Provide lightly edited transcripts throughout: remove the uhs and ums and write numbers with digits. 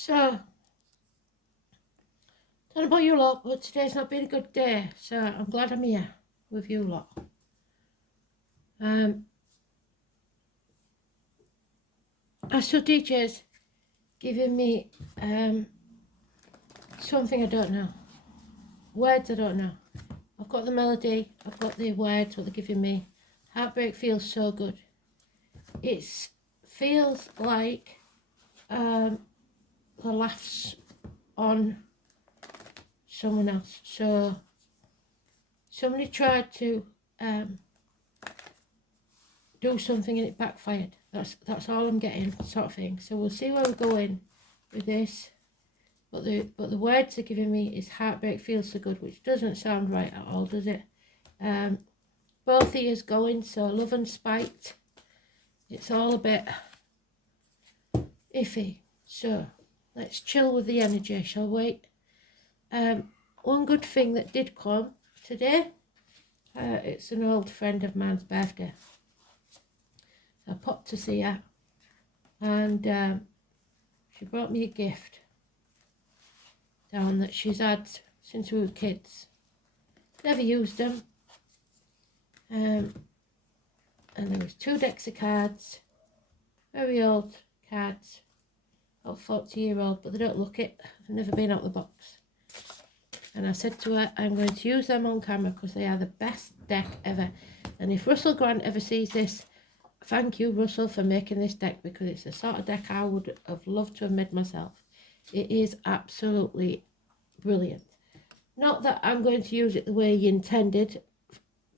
So, don't know about you lot, but today's not been a good day, so I'm glad I'm here with you lot. Astro DJ's giving me something I don't know, words I don't know. I've got the melody, I've got the words, what they're giving me. Heartbreak feels so good. It feels like the laughs on someone else. So somebody tried to do something and it backfired. That's all I'm getting, sort of thing. So we'll see where we go in with this. But the words they're giving me is heartbreak feels so good, which doesn't sound right at all, does it? Both ears going, so love and spite. It's all a bit iffy. So let's chill with the energy, shall we? One good thing that did come today, it's an old friend of mine's birthday. So I popped to see her, and she brought me a gift down that she's had since we were kids. Never used them. And there was 2 decks of cards, very old cards, about 40-year-old, but they don't look it. They've never been out of the box. And I said to her, I'm going to use them on camera because they are the best deck ever. And if Russell Grant ever sees this, thank you, Russell, for making this deck, because it's the sort of deck I would have loved to have made myself. It is absolutely brilliant. Not that I'm going to use it the way you intended,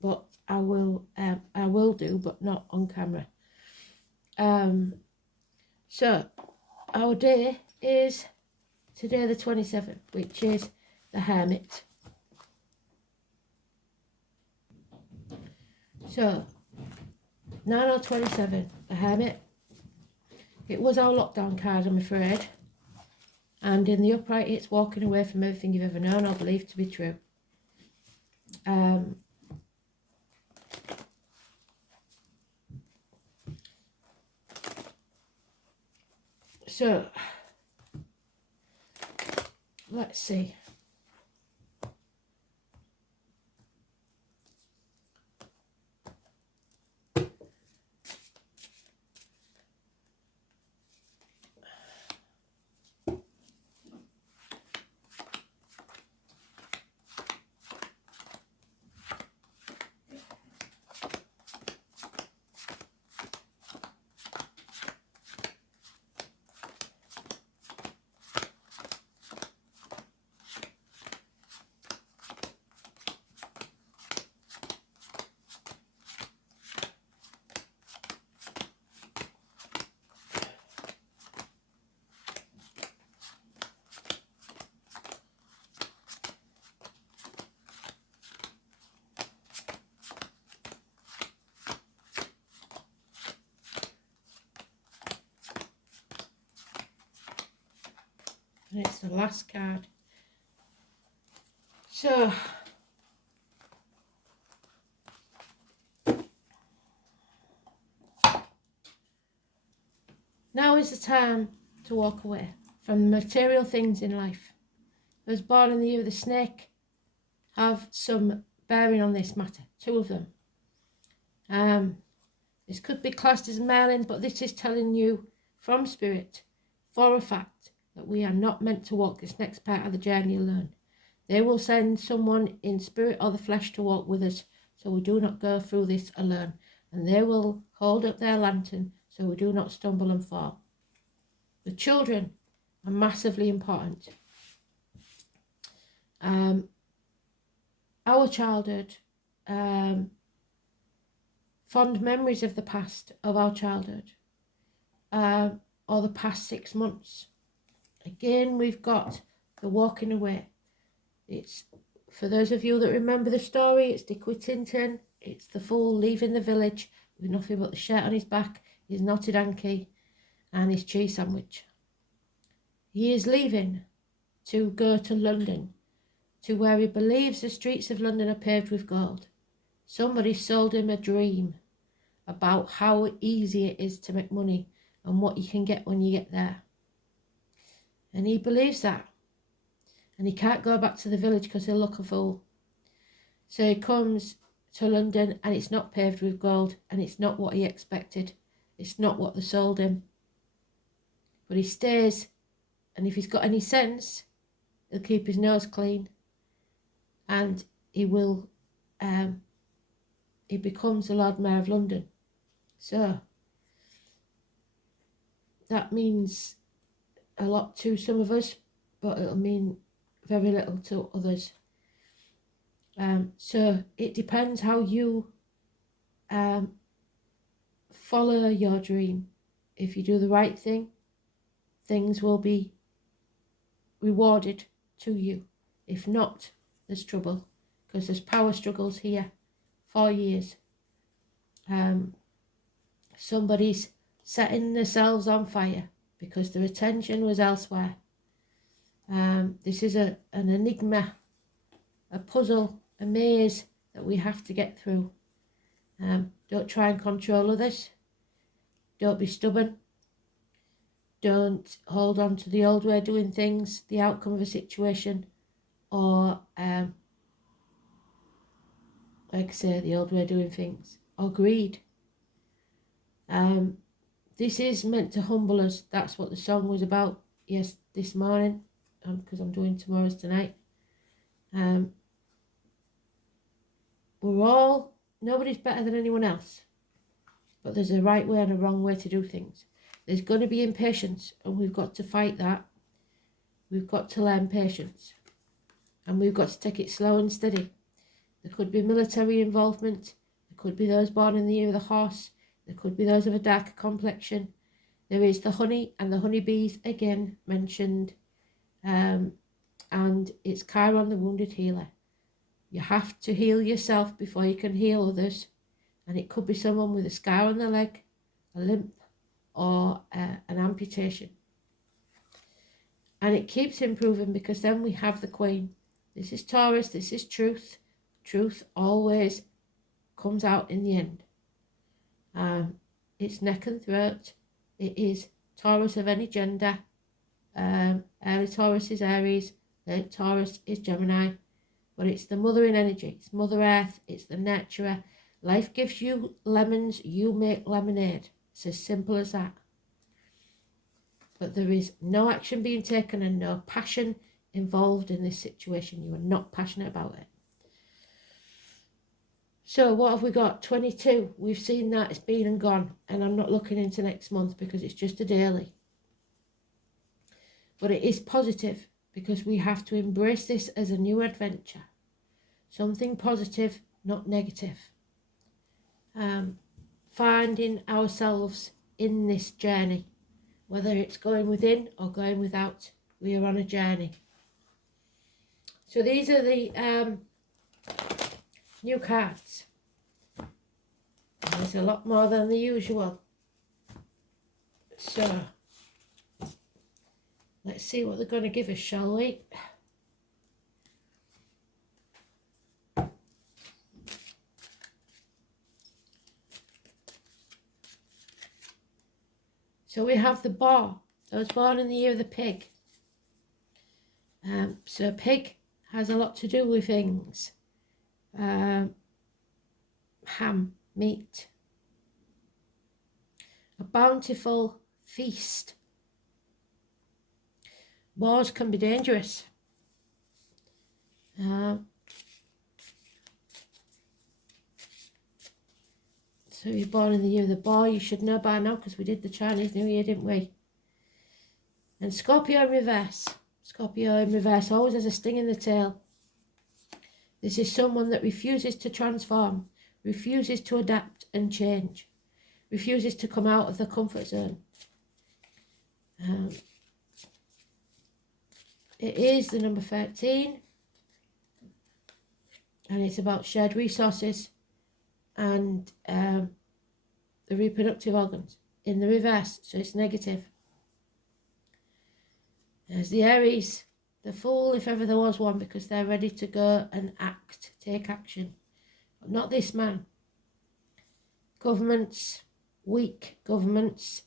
but I will do, but not on camera. So our day is today the 27th, which is the Hermit. So 9027, the Hermit. It was our lockdown card, I'm afraid. And in the upright, it's walking away from everything you've ever known or believed to be true. So, let's see. And it's the last card. So, now is the time to walk away from the material things in life. Those born in the year of the snake have some bearing on this matter, 2 of them. This could be classed as Merlin, but this is telling you from spirit, for a fact, that we are not meant to walk this next part of the journey alone. They will send someone in spirit or the flesh to walk with us, so we do not go through this alone. And they will hold up their lantern so we do not stumble and fall. The children are massively important. Our childhood, fond memories of the past, of our childhood, or the past 6 months. Again, we've got the walking away. It's, for those of you that remember the story, it's Dick Whittington. It's the fool leaving the village with nothing but the shirt on his back, his knotted hanky, and his cheese sandwich. He is leaving to go to London, to where he believes the streets of London are paved with gold. Somebody sold him a dream about how easy it is to make money and what you can get when you get there. And he believes that. And he can't go back to the village because he'll look a fool. So he comes to London and it's not paved with gold and it's not what he expected. It's not what they sold him. But he stays, and if he's got any sense, he'll keep his nose clean, and he will, he becomes the Lord Mayor of London. So that means a lot to some of us, but it'll mean very little to others. So it depends how you follow your dream. If you do the right thing, things will be rewarded to you. If not, there's trouble, because there's power struggles here for years. Somebody's setting themselves on fire because their attention was elsewhere. This is an enigma, a puzzle, a maze that we have to get through. Don't try and control others. Don't be stubborn. Don't hold on to the old way of doing things, the outcome of a situation, or like I say, the old way of doing things, or greed. This is meant to humble us. That's what the song was about. Yes, this morning, because I'm doing tomorrow's tonight. Nobody's better than anyone else, but there's a right way and a wrong way to do things. There's going to be impatience, and we've got to fight that. We've got to learn patience, and we've got to take it slow and steady. There could be military involvement. There could be those born in the year of the horse. There could be those of a darker complexion. There is the honey and the honeybees again mentioned, and it's Chiron, the wounded healer. You have to heal yourself before you can heal others, and it could be someone with a scar on their leg, a limp, or an amputation. And it keeps improving, because then we have the Queen. This is Taurus, this is truth. Truth always comes out in the end. It's neck and throat. It is Taurus of any gender. Early Taurus is Aries, late Taurus is Gemini. But it's the mothering energy, it's Mother Earth, it's the nurturer. Life gives you lemons, you make lemonade. It's as simple as that. But there is no action being taken and no passion involved in this situation. You are not passionate about it. So what have we got? 22. We've seen that. It's been and gone. And I'm not looking into next month because it's just a daily. But it is positive, because we have to embrace this as a new adventure. Something positive, not negative. Finding ourselves in this journey. Whether it's going within or going without, we are on a journey. So these are the new cards. There's a lot more than the usual. So let's see what they're going to give us, shall we? So we have the boar, those born in the year of the pig. So pig has a lot to do with things. Ham, meat. A bountiful feast. Boars can be dangerous. So you're born in the year of the boar, you should know by now, because we did the Chinese New Year, didn't we? And Scorpio in reverse. Scorpio in reverse always has a sting in the tail. This is someone that refuses to transform, refuses to adapt and change, refuses to come out of the comfort zone. It is the number 13, and it's about shared resources and the reproductive organs in the reverse, so it's negative. There's the Aries, the Fool, if ever there was one, because they're ready to go and act, take action. But not this man. Governments, weak governments,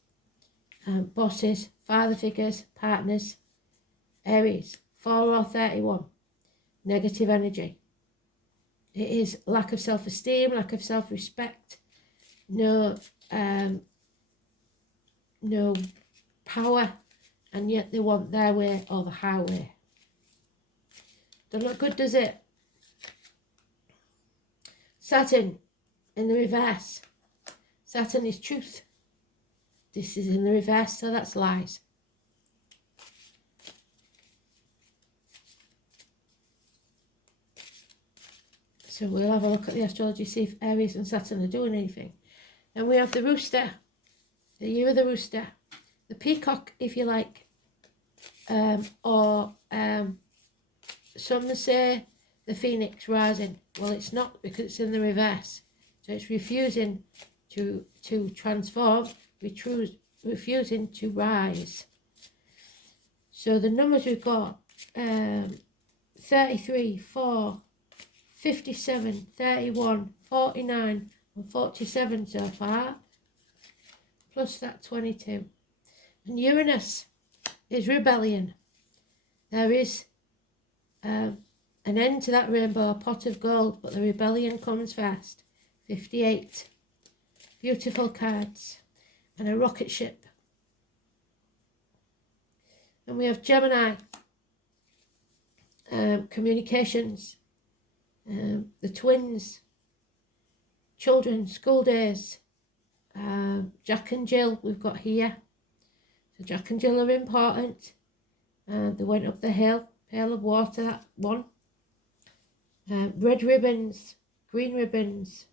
bosses, father figures, partners, Aries, 4 or 31, negative energy. It is lack of self-esteem, lack of self-respect, no power, and yet they want their way or the highway. Don't look good, does it? Saturn in the reverse. Saturn is truth. This is in the reverse, so that's lies. So we'll have a look at the astrology, see if Aries and Saturn are doing anything. And we have the rooster, the year of the rooster, the peacock, if you like, or some say the phoenix rising. Well, it's not, because it's in the reverse. So it's refusing to transform, refusing to rise. So the numbers we've got, 33, 4, 57, 31, 49 and 47 so far, plus that 22. And Uranus is rebellion. There is an end to that rainbow pot of gold, but the rebellion comes first. 58. Beautiful cards. And a rocket ship. And we have Gemini. Communications. The twins. Children, school days. Jack and Jill we've got here. So Jack and Jill are important. They went up the hill. Pail of water, that one. Red ribbons, green ribbons.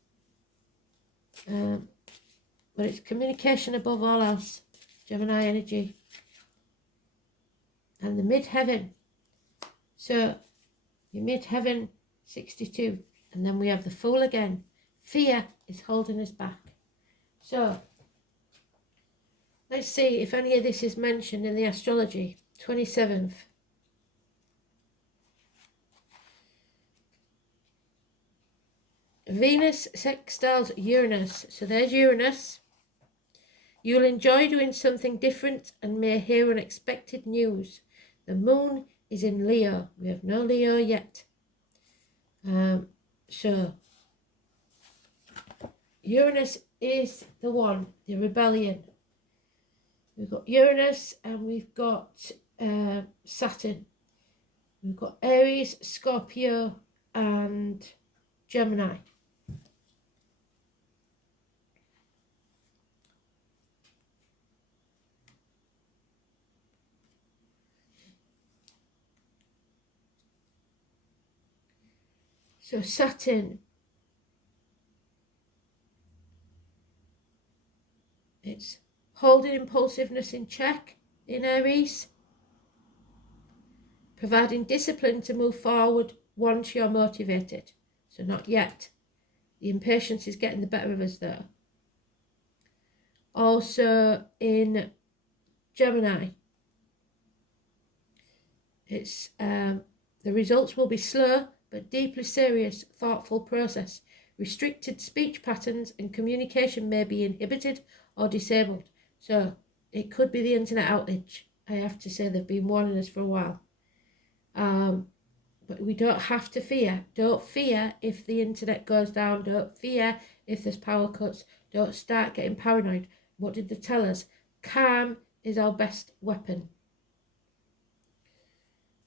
But it's communication above all else. Gemini energy. And the midheaven. So your midheaven, 62. And then we have the Fool again. Fear is holding us back. So let's see if any of this is mentioned in the astrology. 27th. Venus sextiles Uranus. So there's Uranus. You'll enjoy doing something different and may hear unexpected news. The moon is in Leo. We have no Leo yet. So Uranus is the one, the rebellion. We've got Uranus and we've got Saturn. We've got Aries, Scorpio and Gemini. So Saturn, it's holding impulsiveness in check in Aries, providing discipline to move forward once you're motivated. So not yet. The impatience is getting the better of us though. Also in Gemini, it's the results will be slow but deeply serious, thoughtful process. Restricted speech patterns and communication may be inhibited or disabled. So it could be the internet outage. I have to say they've been warning us for a while. But we don't have to fear. Don't fear if the internet goes down. Don't fear if there's power cuts. Don't start getting paranoid. What did they tell us? Calm is our best weapon.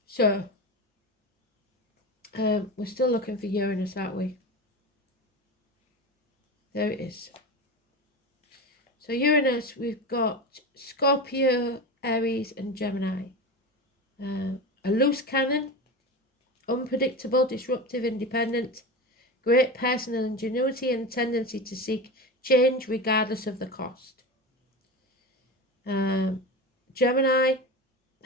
So we're still looking for Uranus, aren't we? There it is. So Uranus, we've got Scorpio, Aries and Gemini. A loose cannon, unpredictable, disruptive, independent, great personal ingenuity and tendency to seek change regardless of the cost. Gemini,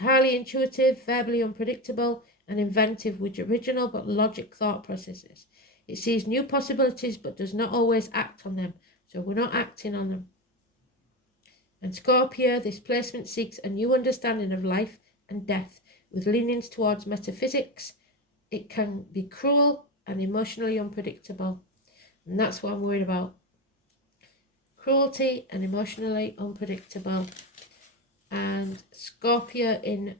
highly intuitive, verbally unpredictable and inventive with original but logic thought processes. It sees new possibilities but does not always act on them, so we're not acting on them. And Scorpio, this placement seeks a new understanding of life and death with leanings towards metaphysics. It can be cruel and emotionally unpredictable, and that's what I'm worried about. Cruelty and emotionally unpredictable. And Scorpio in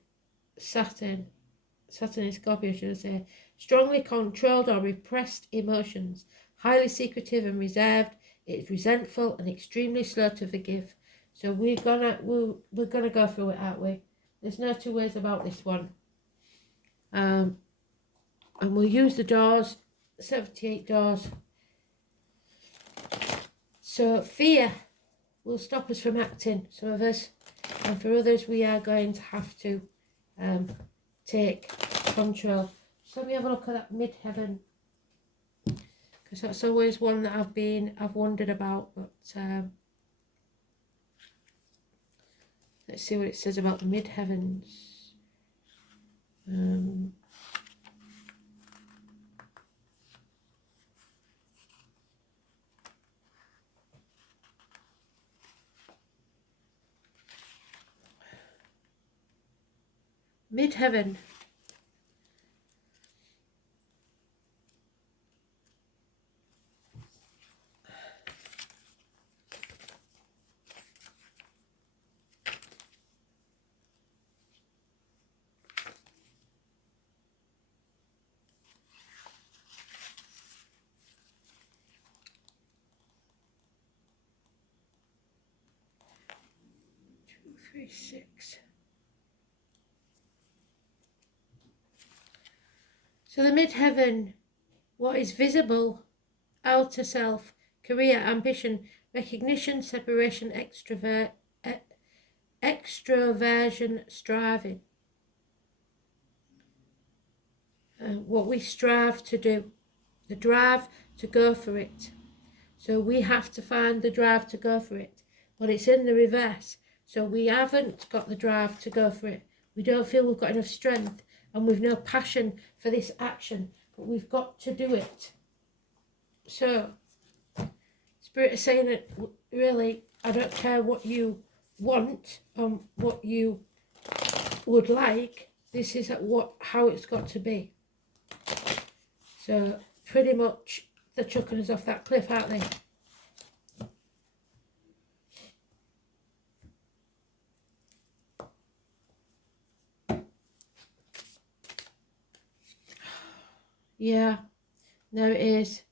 Saturn in Scorpio, should I say, strongly controlled or repressed emotions, highly secretive and reserved. It's resentful and extremely slow to forgive. So we're gonna go through it, aren't we? There's no two ways about this one. And we'll use the doors, 78 doors. So fear will stop us from acting, some of us, and for others we are going to have to take control. So let me have a look at that midheaven, because that's always one that I've wondered about. But let's see what it says about the midheavens. Midheaven. Two, three, six. So the midheaven, what is visible, outer self, career, ambition, recognition, separation, extroversion, striving. What we strive to do, the drive to go for it. So we have to find the drive to go for it, but it's in the reverse. So we haven't got the drive to go for it. We don't feel we've got enough strength, and we've no passion for this action, but we've got to do it. So Spirit is saying that really, I don't care what you want and what you would like. This is how it's got to be. So pretty much they're chucking us off that cliff, aren't they? Yeah, there it is.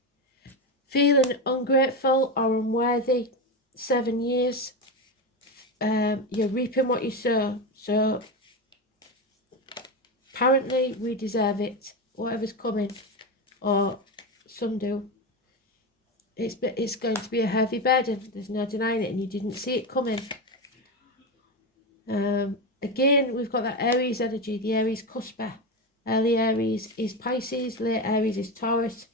Feeling ungrateful or unworthy, 7 years. You're reaping what you sow. So apparently we deserve it, whatever's coming, or some do. It's going to be a heavy burden. There's no denying it, and you didn't see it coming. Again, we've got that Aries energy, the Aries cusper. Early Aries is Pisces, late Aries is Taurus,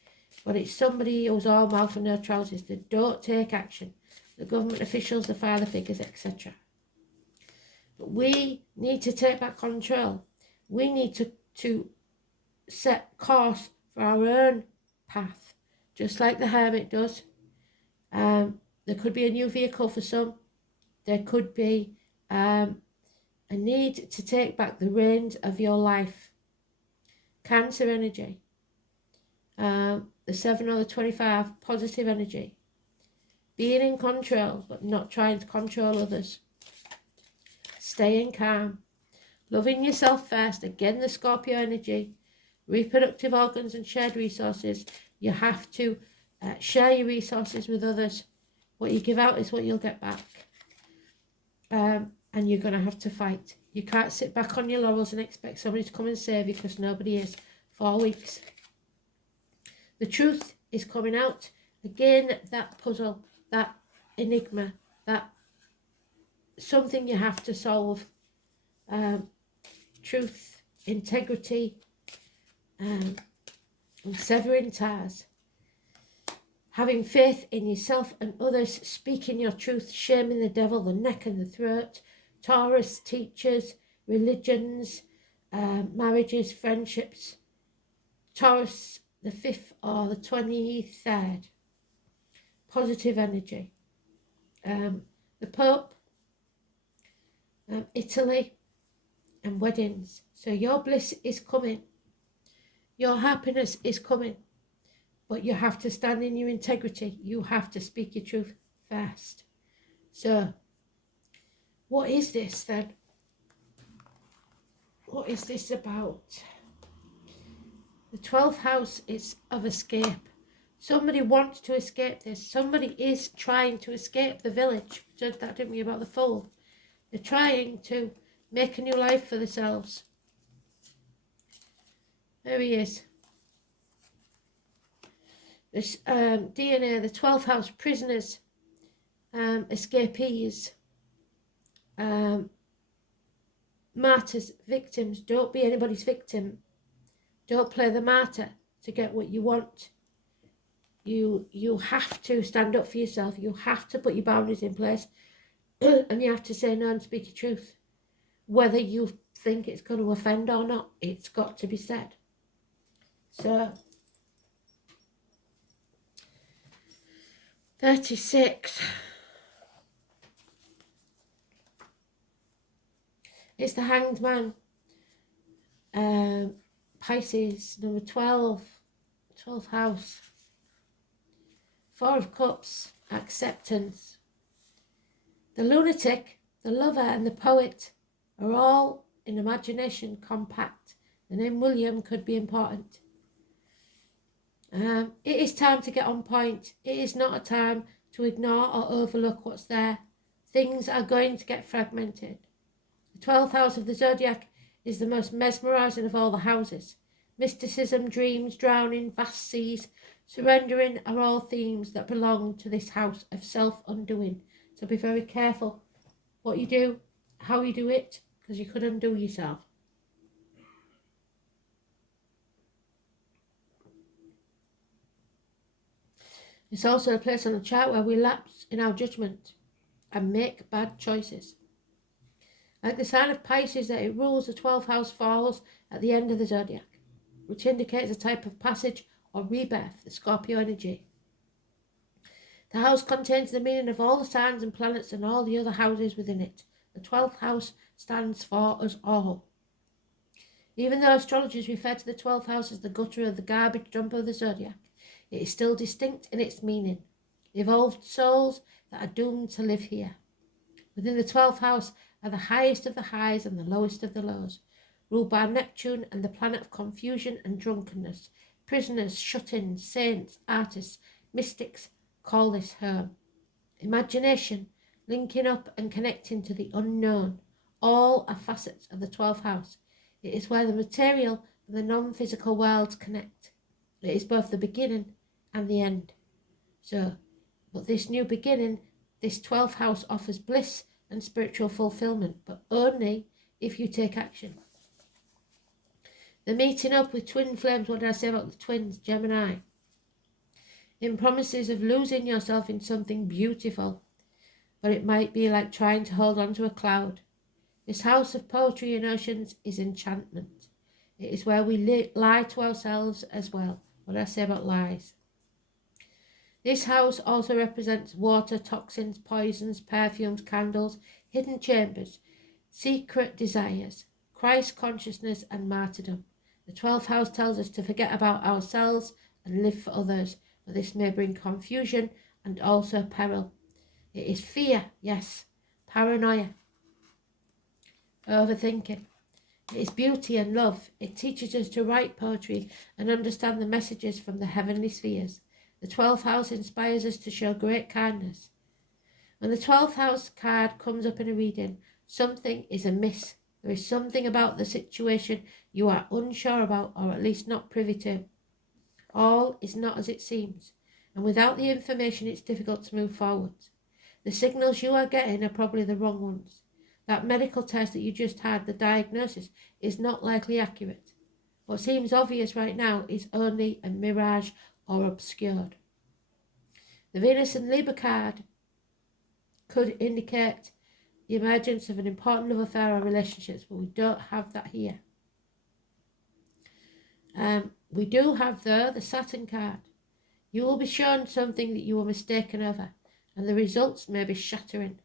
but it's somebody who's all mouth and no trousers. They don't take action. The government officials, the father figures, etc. But we need to take back control. We need to set course for our own path, just like the hermit does. There could be a new vehicle for some. There could be a need to take back the reins of your life. Cancer energy, the 7 or the 25, positive energy. Being in control, but not trying to control others. Staying calm. Loving yourself first. Again, the Scorpio energy. Reproductive organs and shared resources. You have to share your resources with others. What you give out is what you'll get back. And you're going to have to fight. You can't sit back on your laurels and expect somebody to come and save you, because nobody is. 4 weeks. The truth is coming out. Again, that puzzle, that enigma, that something you have to solve. Truth, integrity, and severing ties. Having faith in yourself and others, speaking your truth, shaming the devil, the neck and the throat. Taurus, teachers, religions, marriages, friendships. Taurus, the 5th or the 23rd. Positive energy. The Pope, Italy, and weddings. So your bliss is coming. Your happiness is coming. But you have to stand in your integrity. You have to speak your truth first. So, what is this then? What is this about? The 12th house is of escape. Somebody wants to escape this. Somebody is trying to escape the village. That didn't mean about the fold. They're trying to make a new life for themselves. There he is. This DNA, the 12th house, prisoners, escapees, martyrs, victims. Don't be anybody's victim. Don't play the martyr to get what you want. You have to stand up for yourself. You have to put your boundaries in place. And you have to say no and speak your truth. Whether you think it's going to offend or not, it's got to be said. So, 36. It's the Hanged Man. Pisces, number 12. 12th house. 4 of Cups, acceptance. The lunatic, the lover and the poet are all in imagination compact. The name William could be important. It is time to get on point. It is not a time to ignore or overlook what's there. Things are going to get fragmented. The 12th house of the zodiac is the most mesmerising of all the houses. Mysticism, dreams, drowning, vast seas, surrendering are all themes that belong to this house of self-undoing. So be very careful what you do, how you do it, because you could undo yourself. It's also a place on the chart where we lapse in our judgment and make bad choices. Like the sign of Pisces that it rules, the 12th house falls at the end of the zodiac, which indicates a type of passage or rebirth, the Scorpio energy. The house contains the meaning of all the signs and planets and all the other houses within it. The 12th house stands for us all. Even though astrologers refer to the 12th house as the gutter of the garbage dump of the zodiac, it is still distinct in its meaning. Evolved souls that are doomed to live here. Within the 12th house are the highest of the highs and the lowest of the lows, ruled by Neptune and the planet of confusion and drunkenness. Prisoners, shut-ins, saints, artists, mystics call this home. Imagination, linking up and connecting to the unknown, all are facets of the 12th house. It is where the material and the non-physical worlds connect. It is both the beginning and the end. But this new beginning, this 12th house offers bliss and spiritual fulfillment, but only if you take action. The meeting up with twin flames, what did I say about the twins, Gemini? In promises of losing yourself in something beautiful, but it might be like trying to hold on to a cloud. This house of poetry and oceans is enchantment. It is where we lie to ourselves as well. What did I say about lies? This house also represents water, toxins, poisons, perfumes, candles, hidden chambers, secret desires, Christ consciousness and martyrdom. The 12th house tells us to forget about ourselves and live for others, but this may bring confusion and also peril. It is fear, yes, paranoia, overthinking. It is beauty and love. It teaches us to write poetry and understand the messages from the heavenly spheres. The 12th house inspires us to show great kindness. When the 12th house card comes up in a reading, something is amiss. There is something about the situation you are unsure about, or at least not privy to. All is not as it seems, and without the information it's difficult to move forward. The signals you are getting are probably the wrong ones. That medical test that you just had, the diagnosis, is not likely accurate. What seems obvious right now is only a mirage or obscured. The Venus and Libra card could indicate the emergence of an important love affair or relationships, but we don't have that here. We do have, though, the Saturn card. You will be shown something that you were mistaken over, and the results may be shattering.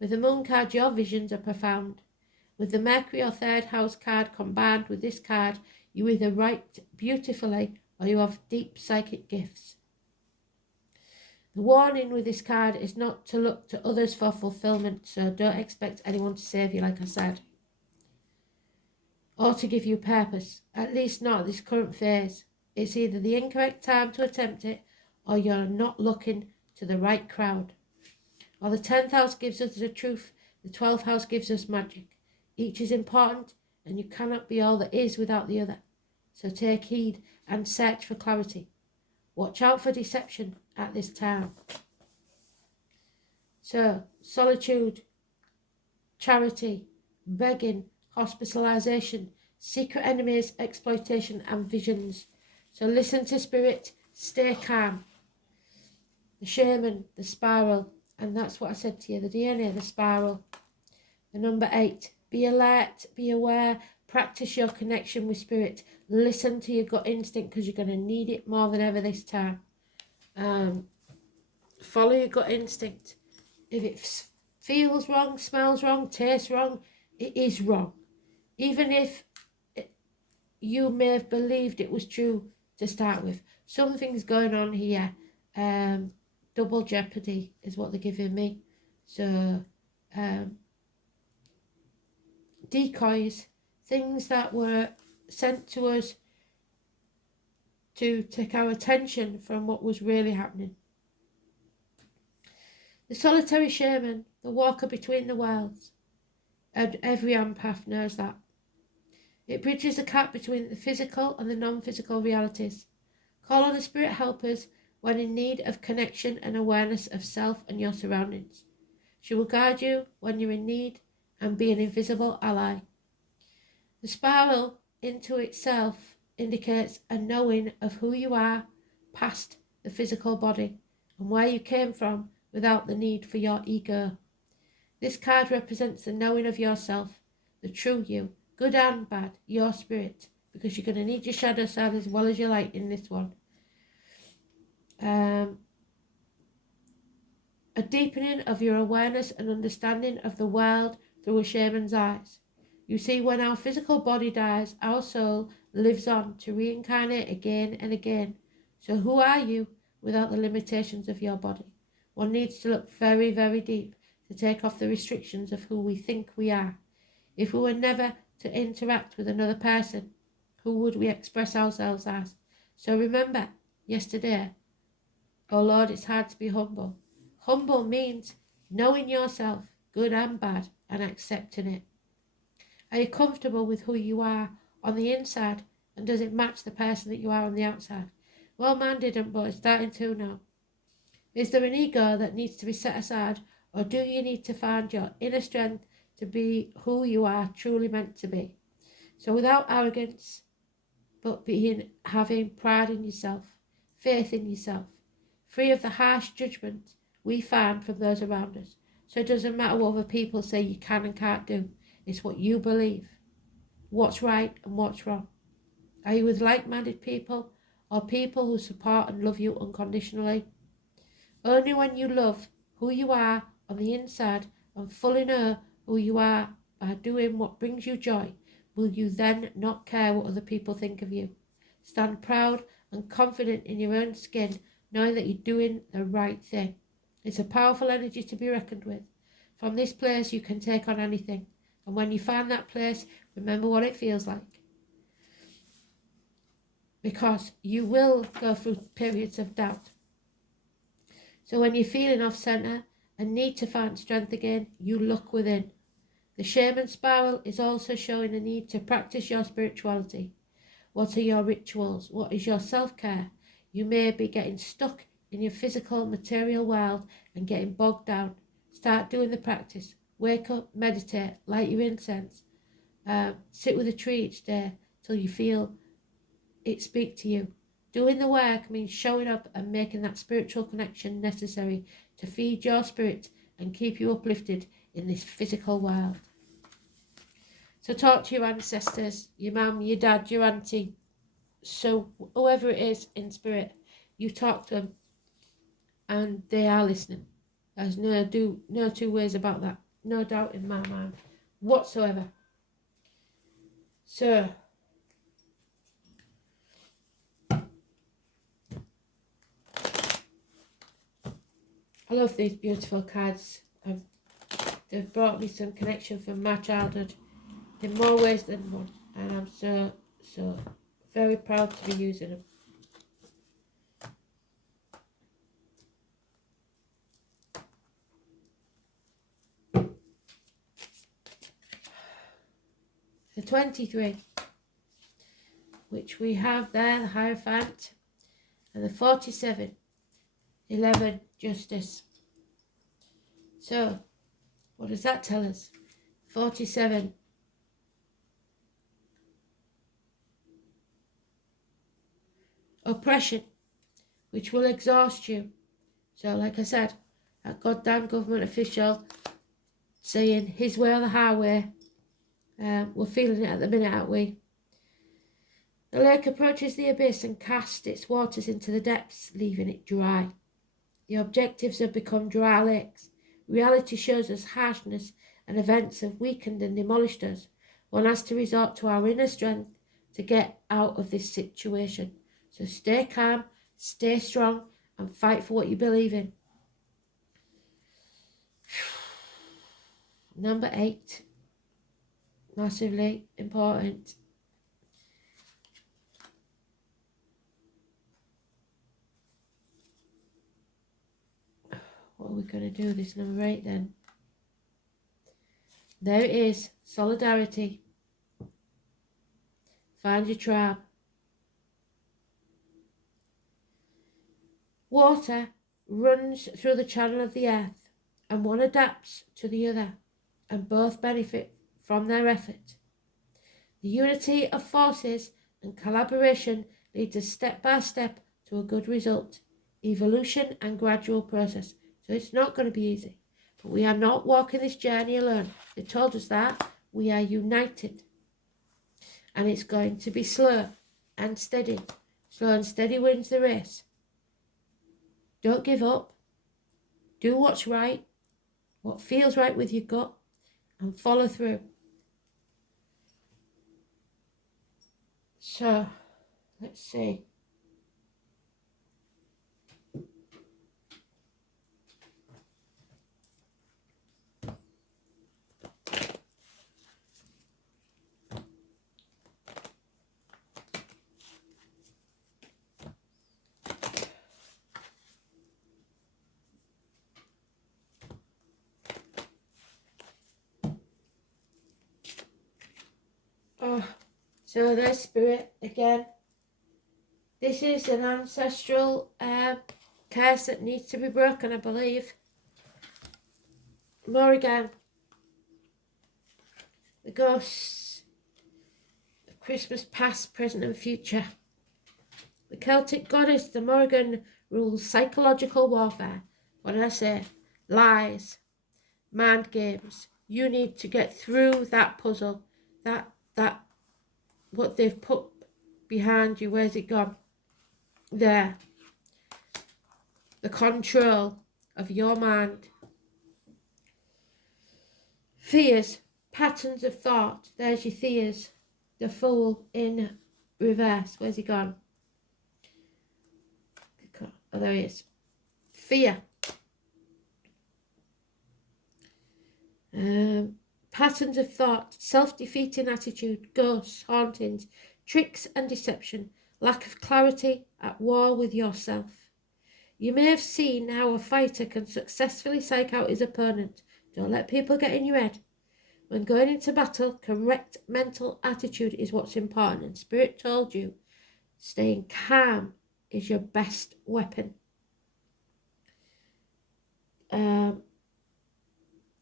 With the Moon card, your visions are profound. With the Mercury or third house card combined with this card, you either write beautifully or you have deep psychic gifts. The warning with this card is not to look to others for fulfillment, so don't expect anyone to save you, like I said. or to give you purpose, at least not at this current phase. It's either the incorrect time to attempt it, or you're not looking to the right crowd. While the 10th house gives us the truth, the 12th house gives us magic. Each is important, and you cannot be all that is without the other. So take heed and search for clarity. Watch out for deception at this time. So, solitude, charity, begging, hospitalization, secret enemies, exploitation, and visions. So listen to spirit, stay calm. The shaman, the spiral, and that's what I said to you, the DNA, the spiral. The number 8, be alert, be aware, practice your connection with spirit. Listen to your gut instinct because you're going to need it more than ever this time. Follow your gut instinct. If it feels wrong, smells wrong, tastes wrong, it is wrong. Even if you may have believed it was true to start with. Something's going on here. Double jeopardy is what they're giving me. So, decoys, things that were sent to us to take our attention from what was really happening. The solitary shaman, the walker between the worlds, and every empath knows that. It bridges the gap between the physical and the non-physical realities. Call on the spirit helpers when in need of connection and awareness of self and your surroundings. She will guide you when you're in need and be an invisible ally. The spiral into itself indicates a knowing of who you are past the physical body and where you came from without the need for your ego. This card represents the knowing of yourself, the true you, good and bad, your spirit, because you're going to need your shadow side as well as your light in this one. A deepening of your awareness and understanding of the world through a shaman's eyes. You see, when our physical body dies, our soul lives on to reincarnate again and again. So who are you without the limitations of your body? One needs to look very, very deep to take off the restrictions of who we think we are. If we were never to interact with another person, who would we express ourselves as? So remember, yesterday, oh Lord, it's hard to be humble. Humble means knowing yourself, good and bad, and accepting it. Are you comfortable with who you are on the inside, and does it match the person that you are on the outside? Well, mine didn't, but it's starting to now. Is there an ego that needs to be set aside, or do you need to find your inner strength to be who you are truly meant to be? So without arrogance, but having pride in yourself, faith in yourself, free of the harsh judgment we find from those around us. So it doesn't matter what other people say you can and can't do. It's what you believe, what's right and what's wrong. Are you with like-minded people, or people who support and love you unconditionally? Only when you love who you are on the inside and fully know who you are by doing what brings you joy will you then not care what other people think of you. Stand proud and confident in your own skin, knowing that you're doing the right thing. It's a powerful energy to be reckoned with. From this place you can take on anything, and when you find that place, remember what it feels like. Because you will go through periods of doubt. So when you're feeling off centre and need to find strength again, you look within. The shaman spiral is also showing a need to practice your spirituality. What are your rituals? What is your self-care? You may be getting stuck in your physical, material world and getting bogged down. Start doing the practice. Wake up, meditate, light your incense. Sit with a tree each day till you feel it speak to you. Doing the work means showing up and making that spiritual connection necessary to feed your spirit and keep you uplifted in this physical world. So talk to your ancestors, your mum, your dad, your auntie. So whoever it is in spirit, you talk to them and they are listening. There's no two ways about that. No doubt in my mind whatsoever. So I love these beautiful cards. They've brought me some connection from my childhood in more ways than one. and I'm so very proud to be using them. The 23, which we have there, the Hierophant, and the 47, 11, Justice. So, what does that tell us? 47. Oppression, which will exhaust you. So, like I said, that goddamn government official saying his way or the highway. We're feeling it at the minute, aren't we? The lake approaches the abyss and casts its waters into the depths, leaving it dry. The objectives have become dry lakes. Reality shows us harshness, and events have weakened and demolished us. One has to resort to our inner strength to get out of this situation. So stay calm, stay strong, and fight for what you believe in. Number 8. Massively important. What are we going to do this number 8 then? There it is. Solidarity. Find your tribe. Water runs through the channel of the earth, and one adapts to the other, and both benefit from their effort. The unity of forces and collaboration leads us step by step to a good result. Evolution and gradual process. So it's not going to be easy. But we are not walking this journey alone. They told us that. We are united. And it's going to be slow and steady. Slow and steady wins the race. Don't give up. Do what's right, what feels right with your gut, and follow through. So, let's see. So there's Spirit again. This is an ancestral curse that needs to be broken, I believe. Morrigan. The ghosts of Christmas past, present and future. The Celtic goddess, the Morrigan, rules psychological warfare. What did I say? Lies. Mind games. You need to get through that puzzle. That what they've put behind you. Where's it gone? There. The control of your mind. Fears. Patterns of thought. There's your fears. The Fool in reverse. Where's he gone? Oh, there he is. Fear. Patterns of thought, self-defeating attitude, ghosts, hauntings, tricks and deception, lack of clarity, at war with yourself. You may have seen how a fighter can successfully psych out his opponent. Don't let people get in your head. When going into battle, correct mental attitude is what's important. And Spirit told you, staying calm is your best weapon.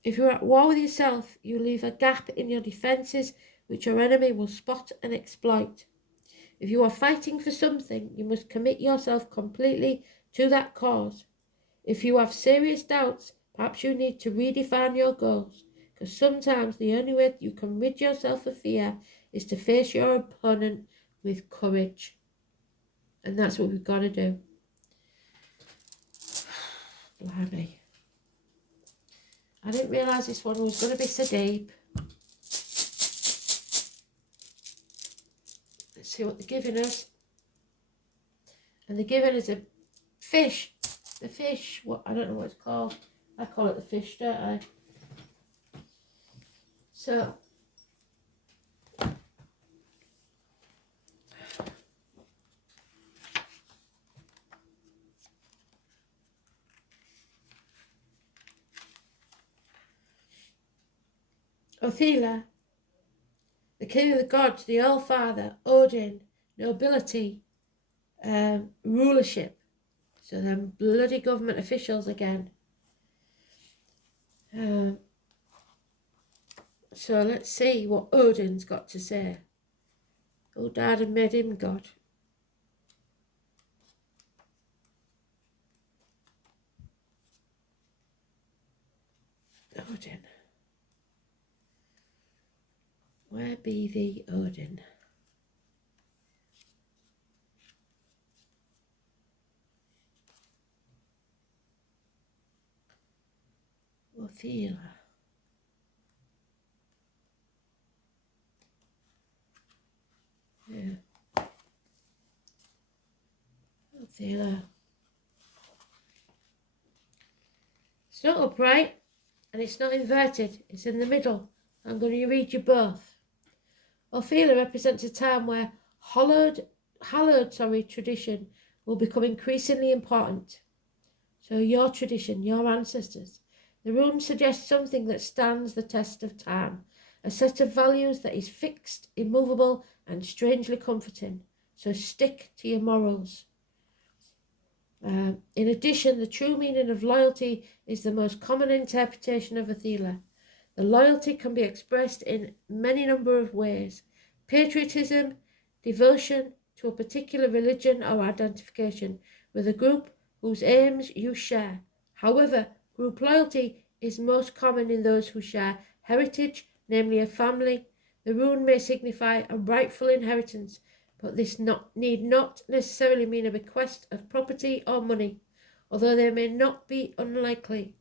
If you're at war with yourself, you leave a gap in your defences which your enemy will spot and exploit. If you are fighting for something, you must commit yourself completely to that cause. If you have serious doubts, perhaps you need to redefine your goals, because sometimes the only way you can rid yourself of fear is to face your opponent with courage. And that's what we've got to do. Blimey. I didn't realise this one was going to be so deep. Let's see what they're giving us. And they're giving us a fish. The fish, what I don't know what it's called. I call it the fish, don't I? So, Othila, the king of the gods, the All-Father, Odin, nobility, rulership. So them bloody government officials again. So let's see what Odin's got to say. Who died and made him God? Odin. Where be thee, Odin? Othila. Yeah. Othila. It's not upright and it's not inverted. It's in the middle. I'm going to read you both. Othila represents a time where hallowed tradition will become increasingly important. So your tradition, your ancestors. The rune suggests something that stands the test of time, a set of values that is fixed, immovable, and strangely comforting. So stick to your morals. In addition, the true meaning of loyalty is the most common interpretation of Othila. The loyalty can be expressed in many number of ways. Patriotism, devotion to a particular religion or identification with a group whose aims you share. However, group loyalty is most common in those who share heritage, namely a family. The rune may signify a rightful inheritance, but this need not necessarily mean a bequest of property or money, although they may not be unlikely.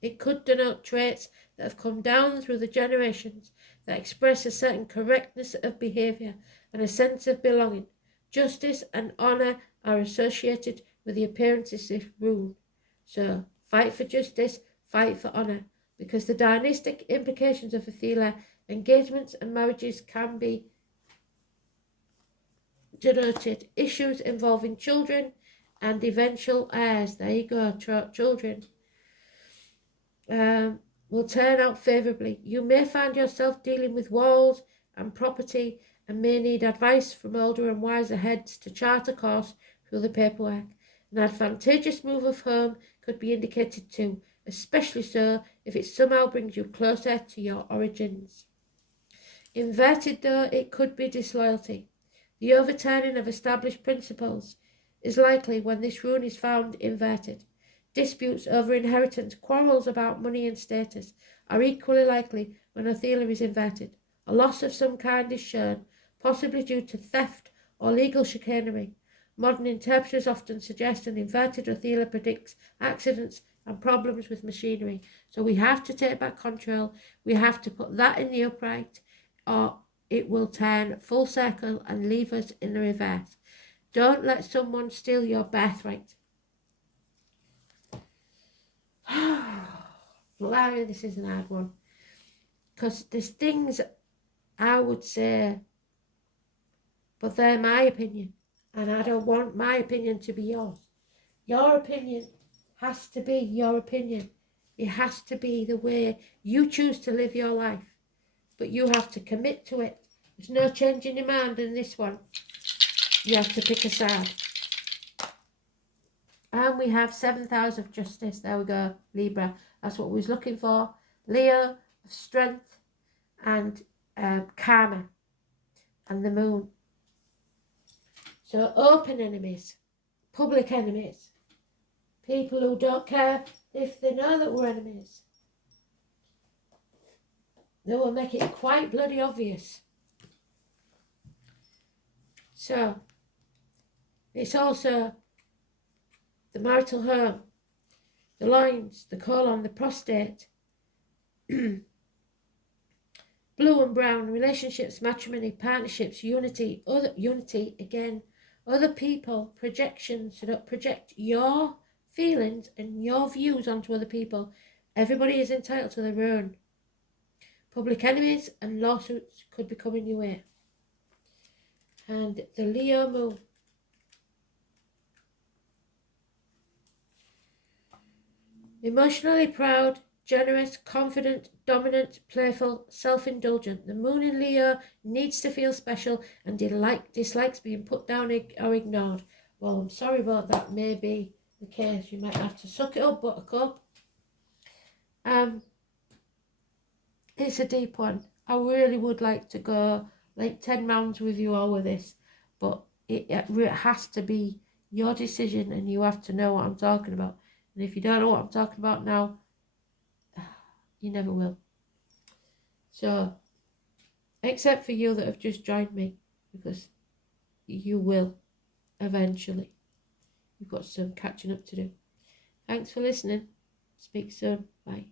It could denote traits that have come down through the generations that express a certain correctness of behaviour and a sense of belonging. Justice and honour are associated with the appearance of this rune. So, fight for justice, fight for honour, because the dynastic implications of Othila engagements and marriages can be denoted issues involving children and eventual heirs. There you go, children. Will turn out favourably. You may find yourself dealing with walls and property and may need advice from older and wiser heads to chart a course through the paperwork. An advantageous move of home could be indicated too, especially so if it somehow brings you closer to your origins. Inverted though it could be disloyalty. The overturning of established principles is likely when this rune is found inverted. Disputes over inheritance, quarrels about money and status are equally likely when Othila is inverted. A loss of some kind is shown, possibly due to theft or legal chicanery. Modern interpreters often suggest an inverted Othila predicts accidents and problems with machinery. So we have to take back control. We have to put that in the upright, or it will turn full circle and leave us in the reverse. Don't let someone steal your birthright. Larry, this is an hard one. Because there's things I would say, but they're my opinion. And I don't want my opinion to be yours. Your opinion has to be your opinion. It has to be the way you choose to live your life. But you have to commit to it. There's no changing your mind in this one. You have to pick a side. And we have 7,000 of justice. There we go, Libra. That's what we was looking for. Leo of strength and karma. And the moon. So open enemies, public enemies, people who don't care if they know that we're enemies. They will make it quite bloody obvious. So, it's also the marital home, the loins, the colon, the prostate, blue and brown, relationships, matrimony, partnerships, unity, other people, projections. So don't project your feelings and your views onto other people. Everybody is entitled to their own. Public enemies and lawsuits could be coming your way. And the Leo moon. Emotionally proud, generous, confident, dominant, playful, self-indulgent. The moon in Leo needs to feel special and dislikes being put down or ignored. Well, I'm sorry about that. May be the case. You might have to suck it up, buttercup. It's a deep one. I really would like to go like 10 rounds with you all with this, but it has to be your decision and you have to know what I'm talking about. And if you don't know what I'm talking about now, you never will. So, except for you that have just joined me, because you will eventually. You've got some catching up to do. Thanks for listening. Speak soon. Bye.